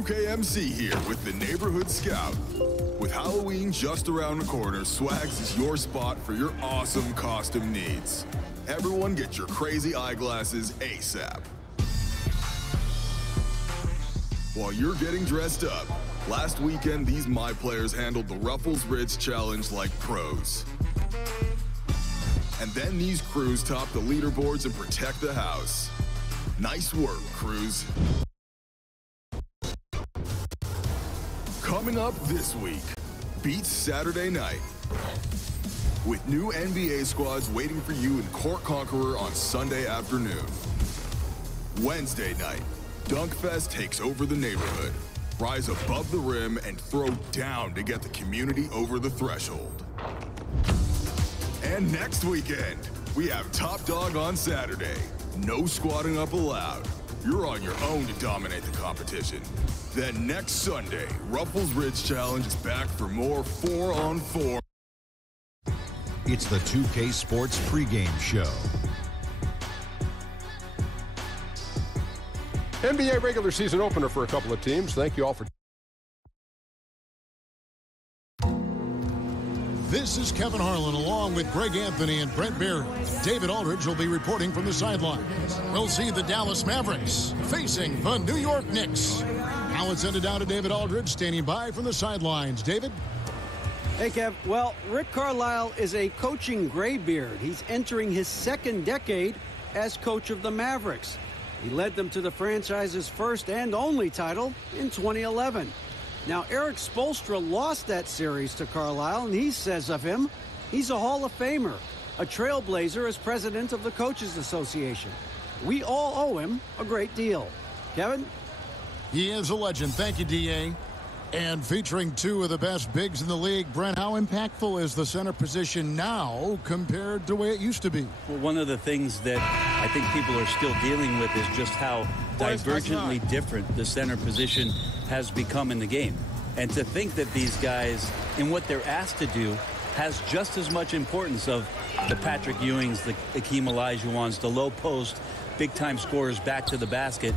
2KMC here with the Neighborhood Scout. With Halloween just around the corner, Swags is your spot for your awesome costume needs. Everyone get your crazy eyeglasses ASAP. While you're getting dressed up, last weekend these My Players handled the Ruffles Ridge Challenge like pros. And then these crews top the leaderboards and protect the house. Nice work, crews. Coming up this week, Beats Saturday night. With new NBA squads waiting for you in Court Conqueror on Sunday afternoon. Wednesday night, Dunkfest takes over the neighborhood. Rise above the rim and throw down to get the community over the threshold. And next weekend, we have Top Dog on Saturday. No squatting up allowed. You're on your own to dominate the competition. Then next Sunday, Ruffles Ridge Challenge is back for more 4-on-4. It's the 2K Sports pregame show. NBA regular season opener for a couple of teams. Thank you all for. This is Kevin Harlan along with Greg Anthony and Brent Barry. David Aldridge will be reporting from the sidelines. We'll see the Dallas Mavericks facing the New York Knicks. Now let's send it down to David Aldridge standing by from the sidelines. David? Hey, Kev. Well, Rick Carlisle is a coaching graybeard. He's entering his second decade as coach of the Mavericks. He led them to the franchise's first and only title in 2011. Now, Eric Spoelstra lost that series to Carlisle, and he says of him, he's a Hall of Famer, a trailblazer as president of the Coaches Association. We all owe him a great deal. Kevin? He is a legend. Thank you, D.A. And featuring two of the best bigs in the league, Brent, how impactful is the center position now compared to the way it used to be? Well, one of the things that I think people are still dealing with is just how divergently different the center position has become in the game. And to think that these guys, in what they're asked to do, has just as much importance of the Patrick Ewings, the Akeem Olajuwons, the low post, big-time scorers back to the basket.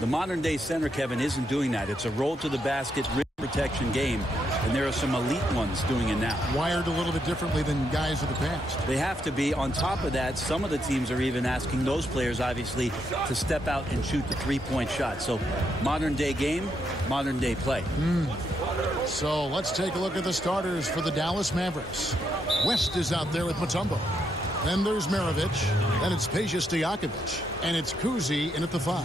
The modern-day center, Kevin, isn't doing that. It's a roll to the basket, rim protection game, and there are some elite ones doing it now. Wired a little bit differently than guys of the past. They have to be. On top of that, some of the teams are even asking those players, obviously, to step out and shoot the three-point shot. So modern-day game, modern-day play. So let's take a look at the starters for the Dallas Mavericks. West is out there with Mutombo. Then there's Maravich. Then it's Peja Stojakovic. And it's Kuzi in at the 5.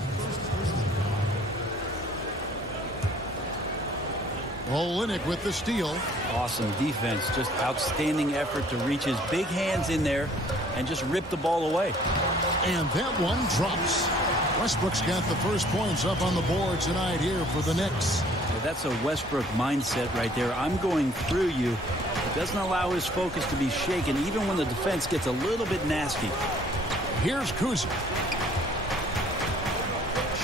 Olynyk with the steal. Awesome defense. Just outstanding effort to reach his big hands in there and just rip the ball away. And that one drops. Westbrook's got the first points up on the board tonight here for the Knicks. Yeah, that's a Westbrook mindset right there. I'm going through you. It doesn't allow his focus to be shaken even when the defense gets a little bit nasty. Here's Kuzi.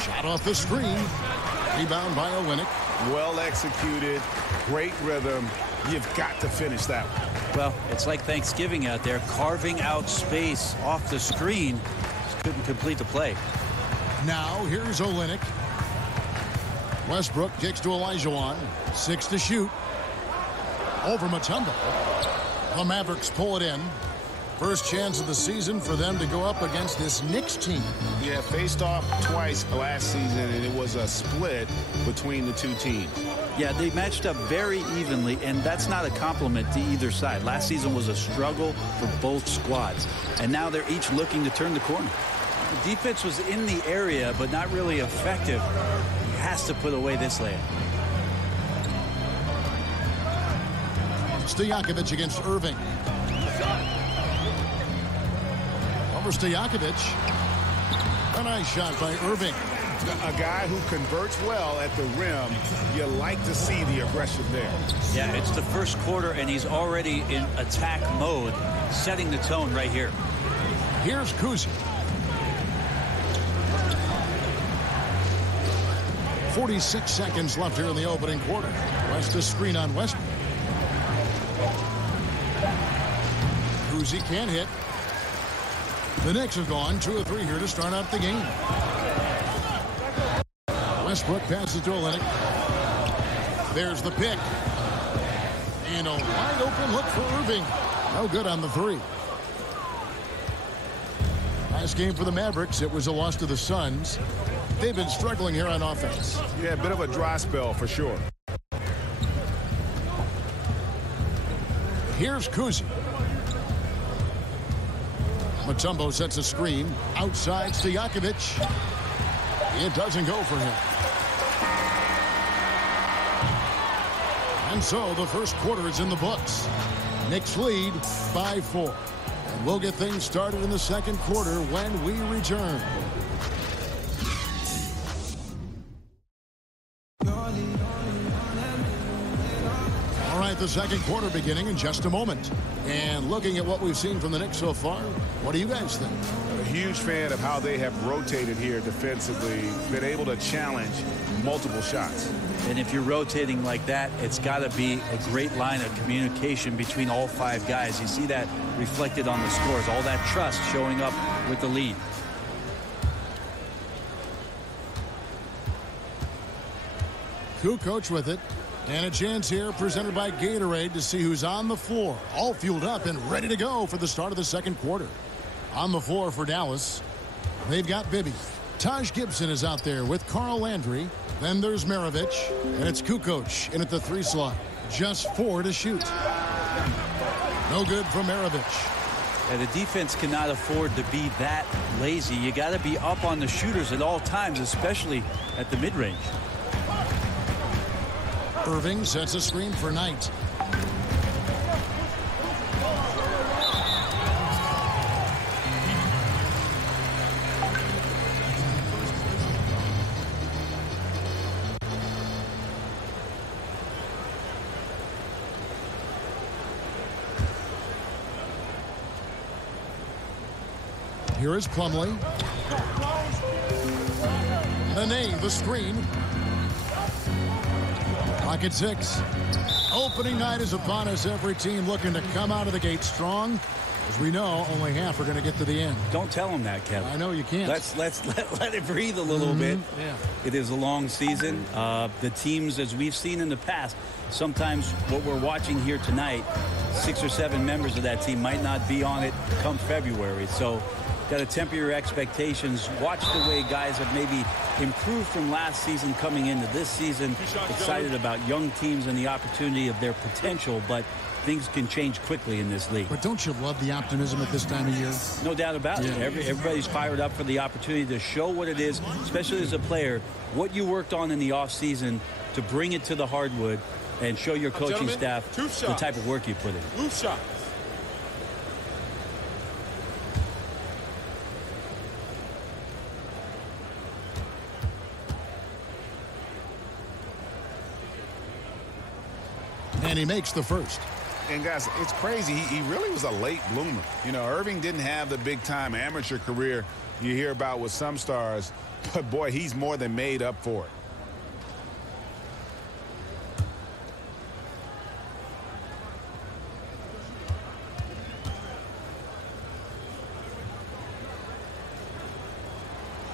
Shot off the screen. Rebound by Olynyk. Well executed, great rhythm. You've got to finish that one. Well, it's like Thanksgiving out there, carving out space off the screen. Just couldn't complete the play. Now here's Olynyk. Westbrook kicks to Olajuwon. 6 to shoot. Over Mutombo. The Mavericks pull it in. First chance of the season for them to go up against this Knicks team. Yeah, faced off twice last season, and it was a split between the two teams. Yeah, they matched up very evenly, and that's not a compliment to either side. Last season was a struggle for both squads, and now they're each looking to turn the corner. The defense was in the area, but not really effective. He has to put away this layup. Stojakovic against Irving. Over Stojakovic. A nice shot by Irving. A guy who converts well at the rim. You like to see the aggression there. Yeah, it's the first quarter, and he's already in attack mode, setting the tone right here. Here's Kuzi. 46 seconds left here in the opening quarter. West a screen on Westbrook. Kuzi can't hit. The Knicks have gone 2 of 3 here to start out the game. Westbrook passes to Olynyk. There's the pick. And a wide open look for Irving. No good on the three. Last game for the Mavericks, it was a loss to the Suns. They've been struggling here on offense. Yeah, a bit of a dry spell for sure. Here's Kuzi. Mutombo sets a screen. Outside Stojakovic. It doesn't go for him. And so the first quarter is in the books. Knicks lead by 4. And we'll get things started in the second quarter when we return. All right, the second quarter beginning in just a moment. And looking at what we've seen from the Knicks so far, what do you guys think? A huge fan of how they have rotated here defensively, been able to challenge multiple shots. And if you're rotating like that, it's got to be a great line of communication between all 5 guys. You see that reflected on the scores, all that trust showing up with the lead. Kukoc with it. And a chance here presented by Gatorade to see who's on the floor. All fueled up and ready to go for the start of the second quarter. On the floor for Dallas, they've got Bibby. Taj Gibson is out there with Carl Landry. Then there's Maravich. And it's Kukoc in at the 3 slot. Just 4 to shoot. No good from Maravich. And the defense cannot afford to be that lazy. You got to be up on the shooters at all times, especially at the mid-range. Irving sets a screen for Knight. Here is Plumlee. Nene, the screen. Clock at 6. Opening night is upon us. Every team looking to come out of the gate strong. As we know, only half are going to get to the end. Don't tell them that, Kevin. I know you can't. Let it breathe a little bit. Yeah. It is a long season. The teams, as we've seen in the past, sometimes what we're watching here tonight, 6 or 7 members of that team might not be on it come February. So got to temper your expectations. Watch the way guys have maybe improved from last season coming into this season. Excited about young teams and the opportunity of their potential, but things can change quickly in this league. But don't you love the optimism at this time of year? No doubt about it. Everybody's fired up for the opportunity to show what it is, especially as a player, what you worked on in the offseason to bring it to the hardwood and show your coaching staff the type of work you put in. Move shot. And he makes the first. And guys, it's crazy. He really was a late bloomer. You know, Irving didn't have the big-time amateur career you hear about with some stars, but boy, he's more than made up for it.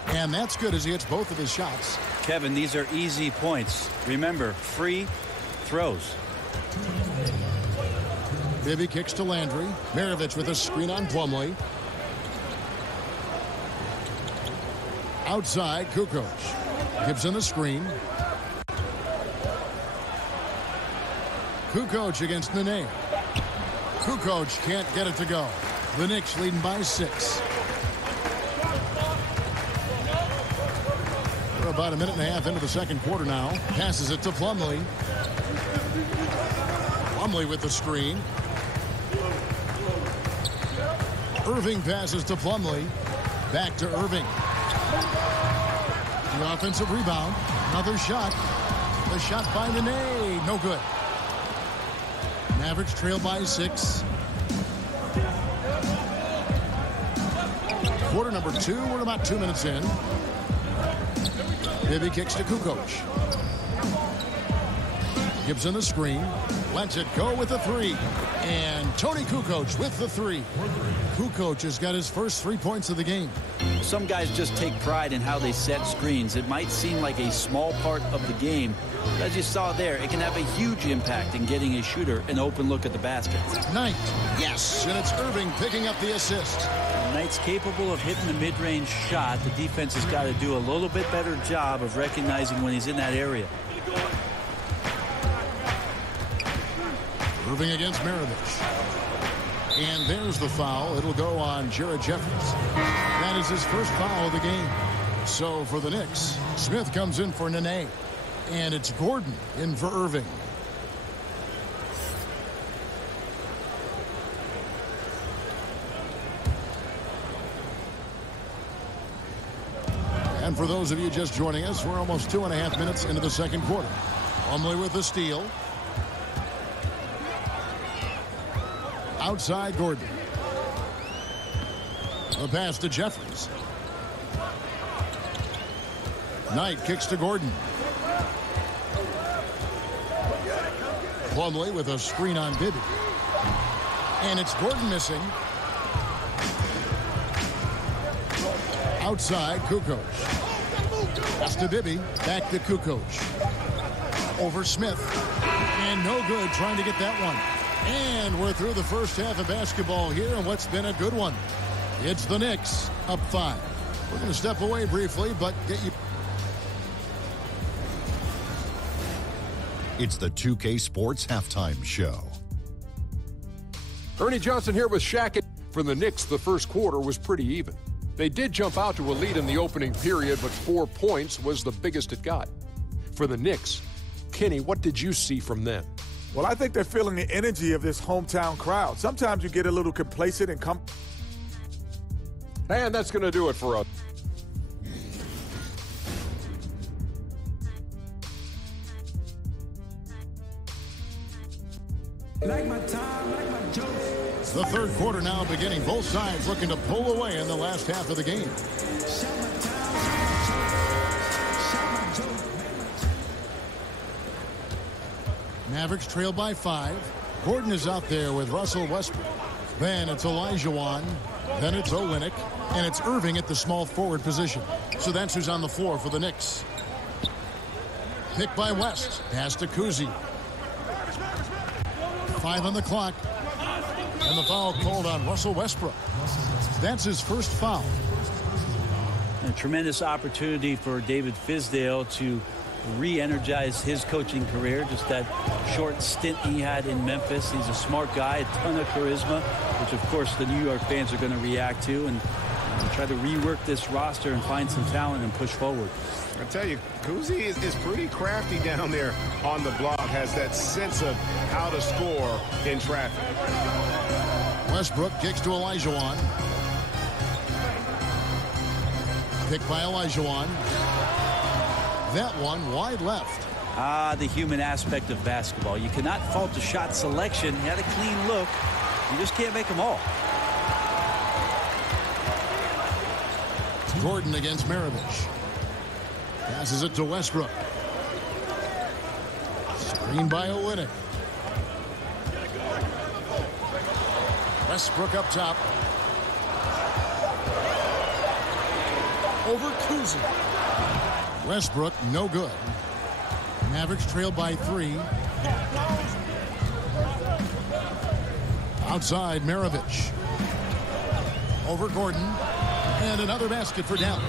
And that's good as he hits both of his shots. Kevin, these are easy points. Remember, free throws. Bibby kicks to Landry. Maravich with a screen on Plumlee. Outside, Kukoc. Gibson the screen. Kukoc against Nene. Kukoc can't get it to go. The Knicks leading by 6. We're about a minute and a half into the second quarter now. Passes it to Plumlee. Plumlee with the screen. Irving passes to Plumlee. Back to Irving. The offensive rebound. Another shot. The shot by Nene. No good. Mavericks trail by 6. Quarter number 2. We're about 2 minutes in. Bibby kicks to Kukoc. Gibson the screen. Lets it go with the three. And Tony Kukoc with the three. Kukoc has got his first 3 points of the game. Some guys just take pride in how they set screens. It might seem like a small part of the game, but as you saw there, it can have a huge impact in getting a shooter an open look at the basket. Knight, yes, and it's Irving picking up the assist. Knight's capable of hitting the mid-range shot. The defense has got to do a little bit better job of recognizing when he's in that area. Irving against Maravich. And there's the foul. It'll go on Jared Jeffries. That is his first foul of the game. So for the Knicks, Smith comes in for Nene. And it's Gordon in for Irving. And for those of you just joining us, we're almost 2.5 minutes into the second quarter. Plumlee with the steal. Outside Gordon. The pass to Jeffries. Knight kicks to Gordon. Plumlee with a screen on Bibby. And it's Gordon missing. Outside Kukoc. Pass to Bibby. Back to Kukoc. Over Smith. And no good trying to get that one. And we're through the first half of basketball here and what's been a good one. It's the Knicks up 5. We're going to step away briefly, but get you. It's the 2K Sports Halftime Show. Ernie Johnson here with Shaq. For the Knicks, the first quarter was pretty even. They did jump out to a lead in the opening period, but 4 points was the biggest it got. For the Knicks, Kenny, what did you see from them? Well, I think they're feeling the energy of this hometown crowd. Sometimes you get a little complacent and come. And that's going to do it for us. The third quarter now beginning. Both sides looking to pull away in the last half of the game. Mavericks trail by 5. Gordon is out there with Russell Westbrook. Then it's Olajuwon. Then it's Olynyk. And it's Irving at the small forward position. So that's who's on the floor for the Knicks. Pick by West. Pass to Kuzi. 5 on the clock. And the foul called on Russell Westbrook. That's his first foul. A tremendous opportunity for David Fizdale to re-energize his coaching career. Just that short stint he had in Memphis. He's a smart guy, a ton of charisma, which of course the New York fans are going to react to, and try to rework this roster and find some talent and push forward. I tell you, Kuzi is pretty crafty down there on the block, has that sense of how to score in traffic. Westbrook kicks to Olajuwon. Pick by Olajuwon. That one wide left. The human aspect of basketball. You cannot fault the shot selection. He had a clean look. You just can't make them all. Gordon against Maravich. Passes it to Westbrook. Screen by Olynyk. Westbrook up top. Over Kuzi. Westbrook, no good. Mavericks trail by 3. Outside, Maravich. Over Gordon. And another basket for Dallas.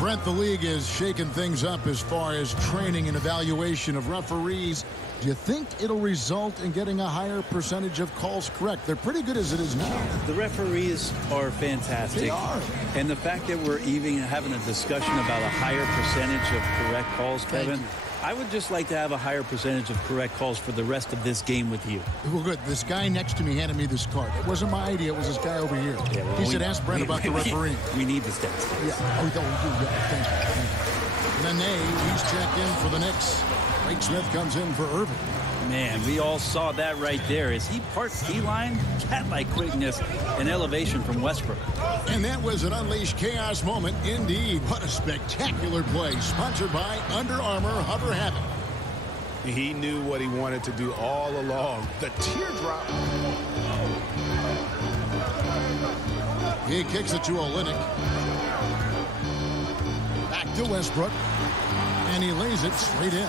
Brent, the league is shaking things up as far as training and evaluation of referees. Do you think it'll result in getting a higher percentage of calls correct? They're pretty good as it is now. The referees are fantastic. They are. And the fact that we're even having a discussion about a higher percentage of correct calls, Kevin, I would just like to have a higher percentage of correct calls for the rest of this game with you. Well, good. This guy next to me handed me this card. It wasn't my idea. It was this guy over here. Yeah, well, he said, ask Brent about the referee. We need the stats. Yeah. Oh, we do. Yeah. Thank you. Nene, he's checked in for the Knicks. Blake Smith comes in for Irving. Man, we all saw that right there. As he parts D-line, cat-like quickness and elevation from Westbrook. And that was an unleashed chaos moment indeed. What a spectacular play. Sponsored by Under Armour Hover Habit. He knew what he wanted to do all along. The teardrop. He kicks it to Olynyk. Back to Westbrook. And he lays it straight in.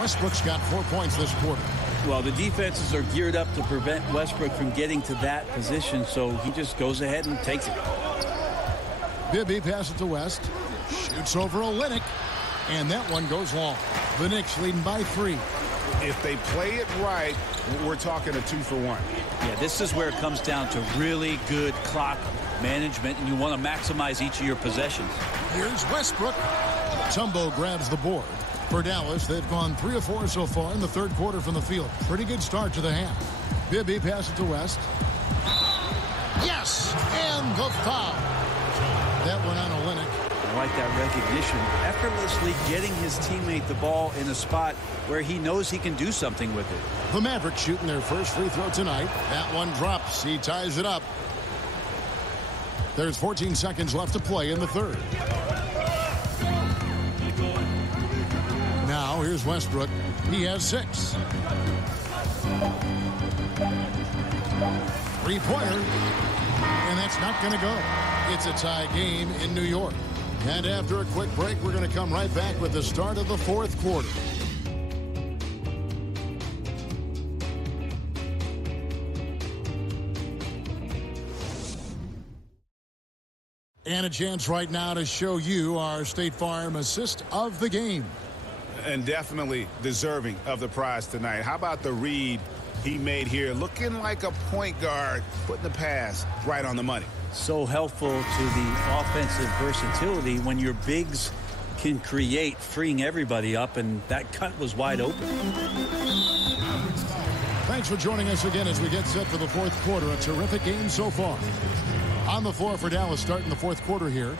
Westbrook's got 4 points this quarter. Well, the defenses are geared up to prevent Westbrook from getting to that position, so he just goes ahead and takes it. Bibby passes it to West. Shoots over Olynyk. And that one goes long. The Knicks leading by 3. If they play it right, we're talking a 2-for-1. Yeah, this is where it comes down to really good clock management, and you want to maximize each of your possessions. Here's Westbrook. Tumbo grabs the board. For Dallas, they've gone 3 of 4 so far in the third quarter from the field. Pretty good start to the half. Bibby passes to West. Yes! And the foul. That one on Olynyk. I like that recognition. Effortlessly getting his teammate the ball in a spot where he knows he can do something with it. The Mavericks shooting their first free throw tonight. That one drops. He ties it up. There's 14 seconds left to play in the third. Now here's Westbrook. He has 6. Three-pointer. And that's not going to go. It's a tie game in New York. And after a quick break, we're going to come right back with the start of the fourth quarter. And a chance right now to show you our State Farm assist of the game. And definitely deserving of the prize tonight. How about the read he made here? Looking like a point guard, putting the pass right on the money. So helpful to the offensive versatility when your bigs can create, freeing everybody up, and that cut was wide open. Thanks for joining us again as we get set for the fourth quarter. A terrific game so far. On the floor for Dallas starting the fourth quarter here.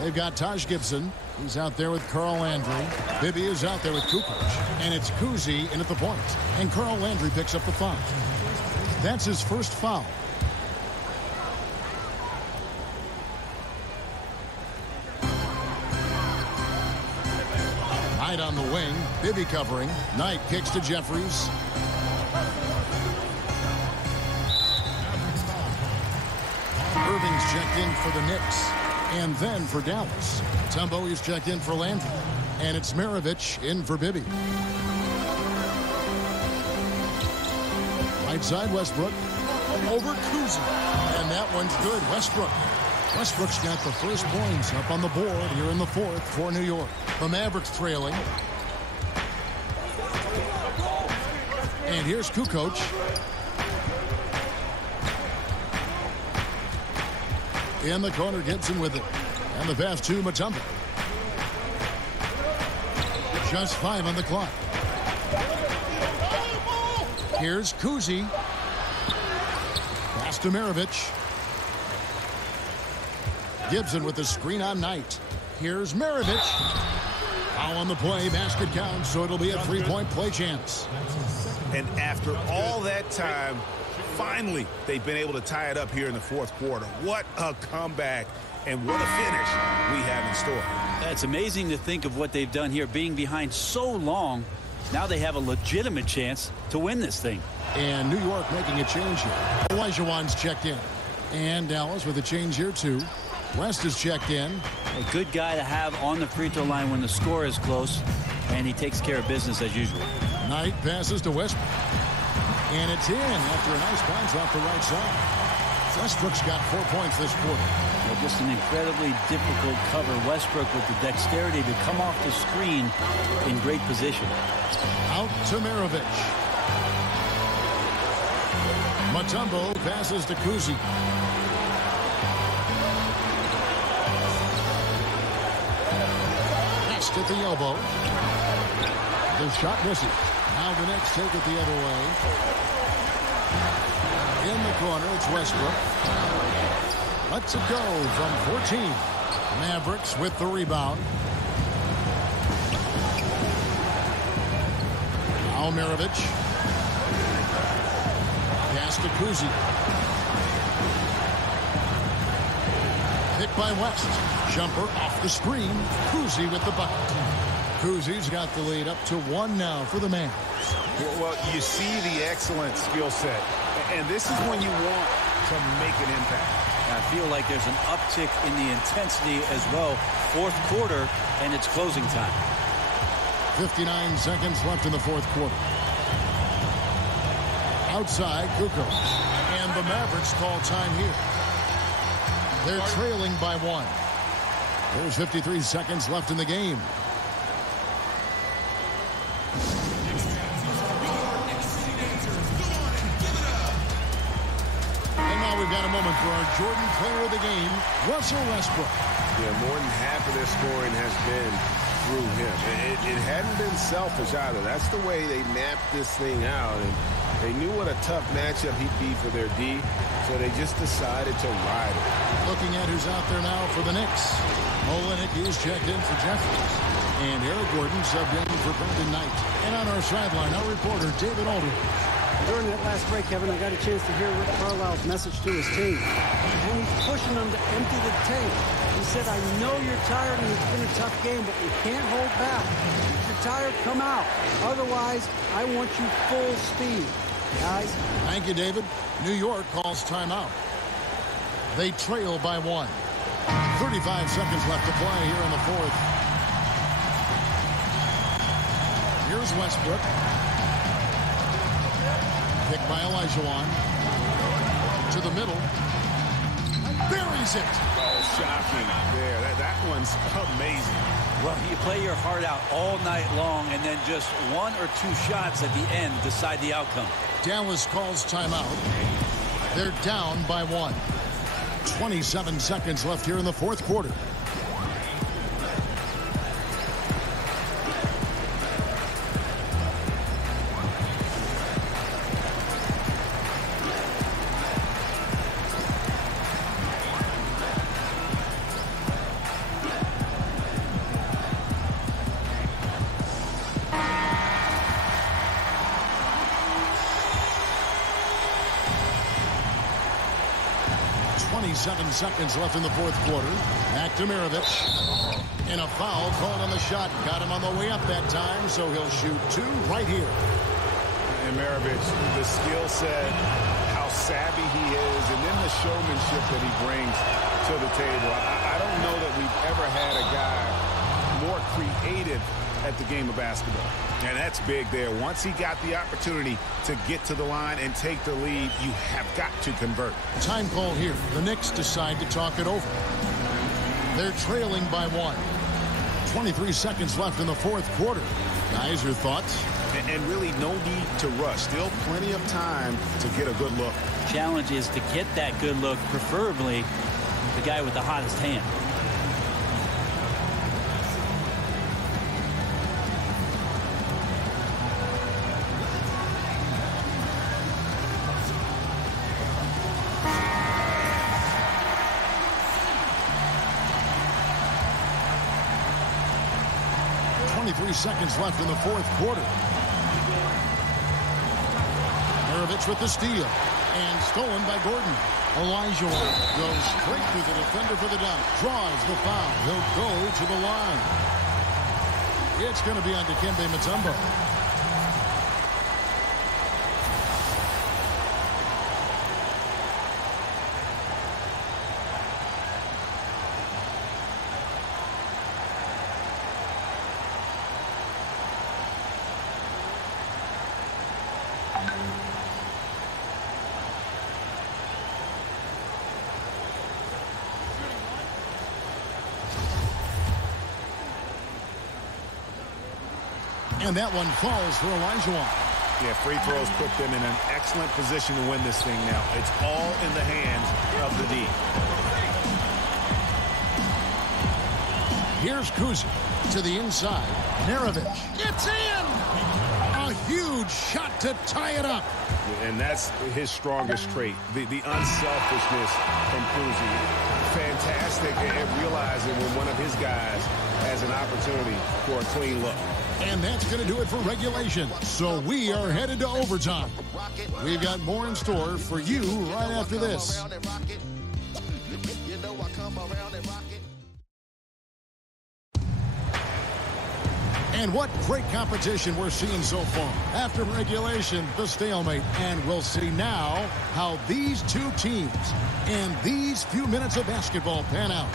They've got Taj Gibson. He's out there with Carl Landry. Bibby is out there with Kukoc. And it's Kuzi in at the point. And Carl Landry picks up the foul. That's his first foul. Knight on the wing. Bibby covering. Knight kicks to Jeffries. Irving's checked in for the Knicks. And then for Dallas. Tumbo is checked in for Landry. And it's Maravich in for Bibby. Right side Westbrook. Over Kuzi. And that one's good. Westbrook. Westbrook's got the first points up on the board here in the fourth for New York. The Mavericks trailing. And here's Kukoc. In the corner, Gibson with it. And the pass to Mutombo. Just 5 on the clock. Here's Kuzi. Pass to Maravich. Gibson with the screen on Knight. Here's Maravich. Foul on the play. Basket counts, so it'll be a 3-point play chance. And after all that time, finally, they've been able to tie it up here in the fourth quarter. What a comeback and what a finish we have in store. It's amazing to think of what they've done here, being behind so long. Now they have a legitimate chance to win this thing. And New York making a change here. Olajuwon's checked in. And Dallas with a change here, too. West is checked in. A good guy to have on the free throw line when the score is close, and he takes care of business as usual. Knight passes to Westbrook. And it's in after a nice bounce off the right side. Westbrook's got 4 points this quarter. Well, just an incredibly difficult cover. Westbrook with the dexterity to come off the screen in great position. Out to Maravich. Mutombo passes to Kuzi. Next at the elbow. The shot misses. Now the Knicks take it the other way. In the corner, it's Westbrook. Lets it go from 14. Mavericks with the rebound. Now Maravich. Pass to Kuzi. Picked by West. Jumper off the screen. Kuzi with the bucket. Kuzi's got the lead up to 1 now for the man. Well, you see the excellent skill set, and this is when you want to make an impact. I feel like there's an uptick in the intensity as well. Fourth quarter, and it's closing time. 59 seconds left in the fourth quarter. Outside, Kukoc. And the Mavericks call time here. They're trailing by 1. There's 53 seconds left in the game. And now we've got a moment for our Jordan player of the game, Russell Westbrook. Yeah, more than half of their scoring has been through him. It hadn't been selfish either. That's the way they mapped this thing out. And they knew what a tough matchup he'd be for their D, so they just decided to ride it. Looking at who's out there now for the Knicks. Olenek is checked in for Jeffries. And Eric Gordon subbed in for Brendan Knight. And on our sideline, our reporter, David Aldridge. During that last break, Kevin, I got a chance to hear Rick Carlisle's message to his team. And he's pushing them to empty the tank. He said, I know you're tired and it's been a tough game, but we can't hold back. If you're tired, come out. Otherwise, I want you full speed. Guys. Thank you, David. New York calls timeout. They trail by 1. 35 seconds left to play here in the fourth. Here's Westbrook. Picked by Olajuwon. To the middle. Buries it. Oh, shocking there. That one's amazing. Well, you play your heart out all night long, and then just 1 or 2 shots at the end decide the outcome. Dallas calls timeout. They're down by 1. 27 seconds left here in the fourth quarter. Seconds left in the fourth quarter. Back to Mirovic. And a foul called on the shot. Got him on the way up that time, so he'll shoot 2 right here. And Mirovic, the skill set, how savvy he is, and then the showmanship that he brings to the table. I don't know that we've ever had a guy more creative at the game of basketball. And that's big there. Once he got the opportunity to get to the line and take the lead, you have got to convert. Time call here. The Knicks decide to talk it over. They're trailing by 1. 23 seconds left in the fourth quarter. Guys, your thoughts? And really no need to rush. Still plenty of time to get a good look. Challenge is to get that good look, preferably the guy with the hottest hand. Seconds left in the fourth quarter. Mirovic with the steal. And stolen by Gordon. Olajuwon goes straight through the defender for the dunk. Draws the foul. He'll go to the line. It's going to be on Dikembe Mutombo. And that one falls for Olajuwon. Yeah, free throws put them in an excellent position to win this thing now. It's all in the hands of the D. Here's Kuzi to the inside. Mirovic. It's in! A huge shot to tie it up. And that's his strongest trait, the unselfishness from Kuzi. Fantastic at realizing when one of his guys has an opportunity for a clean look. And that's going to do it for regulation. So we are headed to overtime. We've got more in store for you right after this. And what great competition we're seeing so far. After regulation, the stalemate. And we'll see now how these two teams and these few minutes of basketball pan out.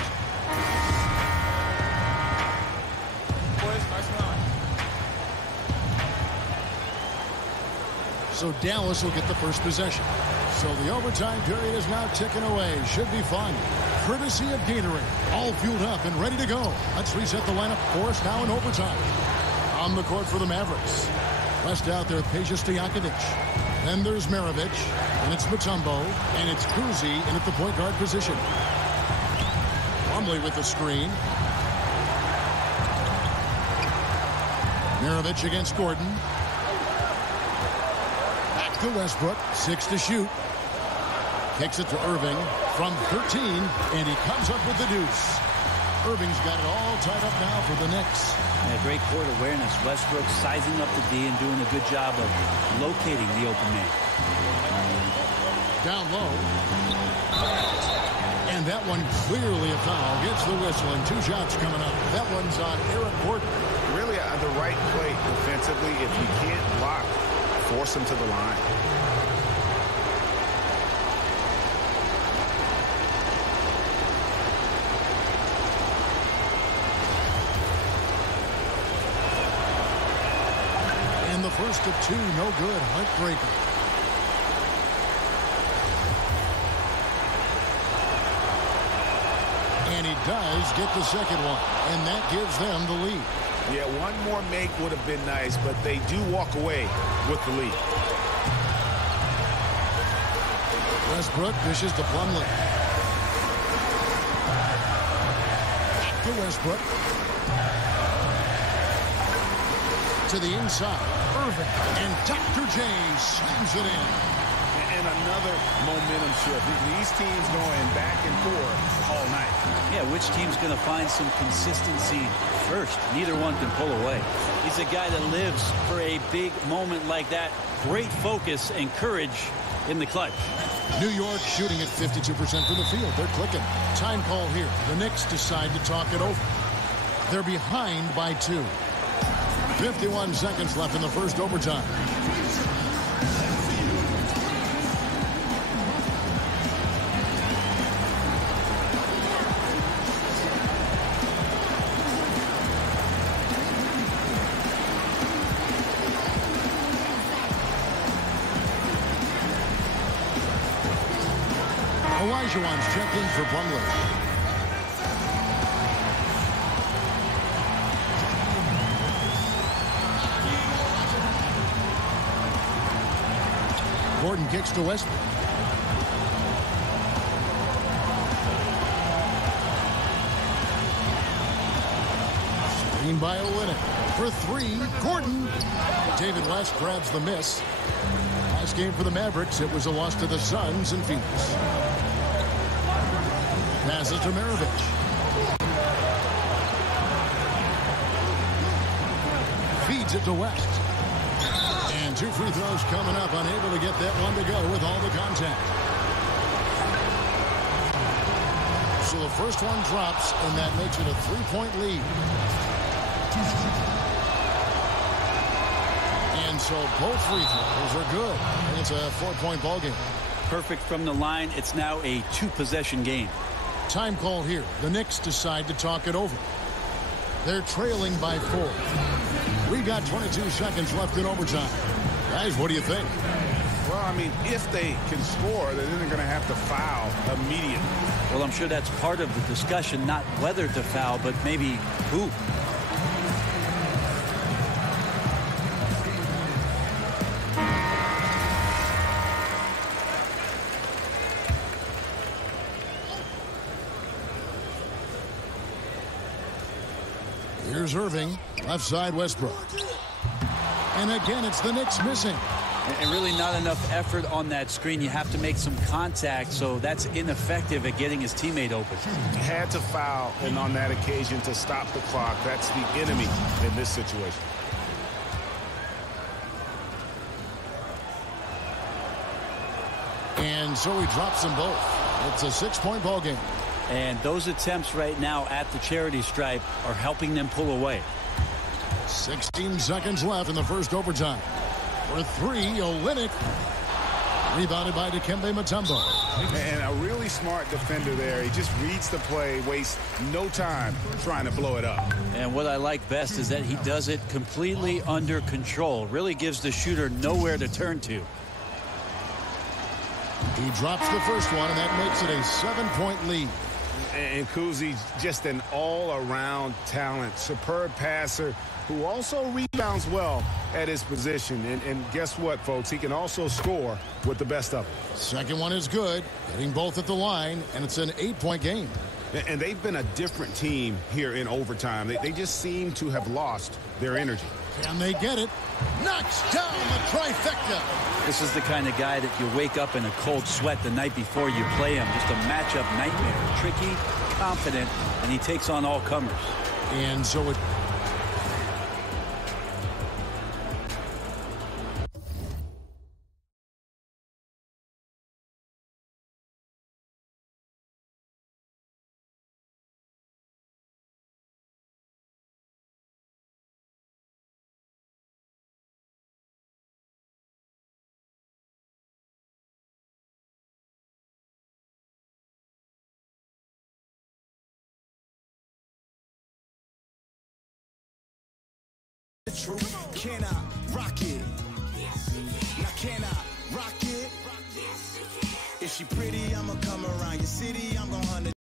So Dallas will get the first possession. So the overtime period is now ticking away. Should be fun. Courtesy of Gatorade. All fueled up and ready to go. Let's reset the lineup for us now in overtime. On the court for the Mavericks. West out there, Peja Stojakovic. Then there's Maravich. And it's Mutombo. And it's Kuzi in at the point guard position. Plumlee with the screen. Maravich against Gordon. Back to Westbrook. 6 to shoot. Kicks it to Irving from 13. And he comes up with the deuce. Irving's got it all tied up now for the Knicks. Yeah, great court awareness. Westbrook sizing up the D and doing a good job of locating the open man. Down low. And that one clearly a foul. Gets the whistle and 2 shots coming up. That one's on Eric Gordon. Really the right play defensively. If you can't block, force him to the line. And the first of 2, no good. Heartbreaker. And he does get the second one. And that gives them the lead. Yeah, one more make would have been nice, but they do walk away with the lead. Westbrook dishes to Plumlee. Back to Westbrook. To the inside. Irving. And Dr. J slams it in. And another momentum shift. These teams going back and forth all night. Yeah, which team's going to find some consistency first? Neither one can pull away. He's a guy that lives for a big moment like that. Great focus and courage in the clutch. New York shooting at 52% from the field. They're clicking. Time call here. The Knicks decide to talk it over. They're behind by 2. 51 seconds left in the first overtime. Olajuwon's checked in for Plumlee. Gordon kicks to Westbrook. Screen by Olynyk. For 3, Gordon. David West grabs the miss. Last game for the Mavericks, it was a loss to the Suns in Phoenix. Passes to Maravich. Feeds it to West. And 2 free throws coming up, unable to get that one to go with all the contact. So the first one drops, and that makes it a 3-point lead. And so both free throws are good. And it's a 4-point ball game. Perfect from the line. It's now a 2-possession game. Time call here. The Knicks decide to talk it over. They're trailing by 4. We got 22 seconds left in overtime. Guys, what do you think? Well, I mean, if they can score, then they're going to have to foul immediately. Well, I'm sure that's part of the discussion, not whether to foul, but maybe who. Here's Irving, left side Westbrook. And again, it's the Knicks missing. And really not enough effort on that screen. You have to make some contact, so that's ineffective at getting his teammate open. He had to foul, and on that occasion to stop the clock. That's the enemy in this situation. And so he drops them both. It's a 6-point ball game. And those attempts right now at the charity stripe are helping them pull away. 16 seconds left in the first overtime. For three, Olynyk. Rebounded by Dikembe Mutombo. And a really smart defender there. He just reads the play, wastes no time trying to blow it up. And what I like best is that he does it completely under control. Really gives the shooter nowhere to turn to. He drops the first one, and that makes it a 7-point lead. And Kuzi, just an all-around talent, superb passer who also rebounds well at his position. And guess what, folks? He can also score with the best of them. Second one is good, hitting both at the line, and it's an 8-point game. And they've been a different team here in overtime. They just seem to have lost their energy. Can they get it? Knocks down the trifecta. This is the kind of guy that you wake up in a cold sweat the night before you play him. Just a matchup nightmare. Tricky, confident, and he takes on all comers. And so it... Can I rock it? Now can I rock it? If she pretty, I'ma come around your city. I'm gonna hunt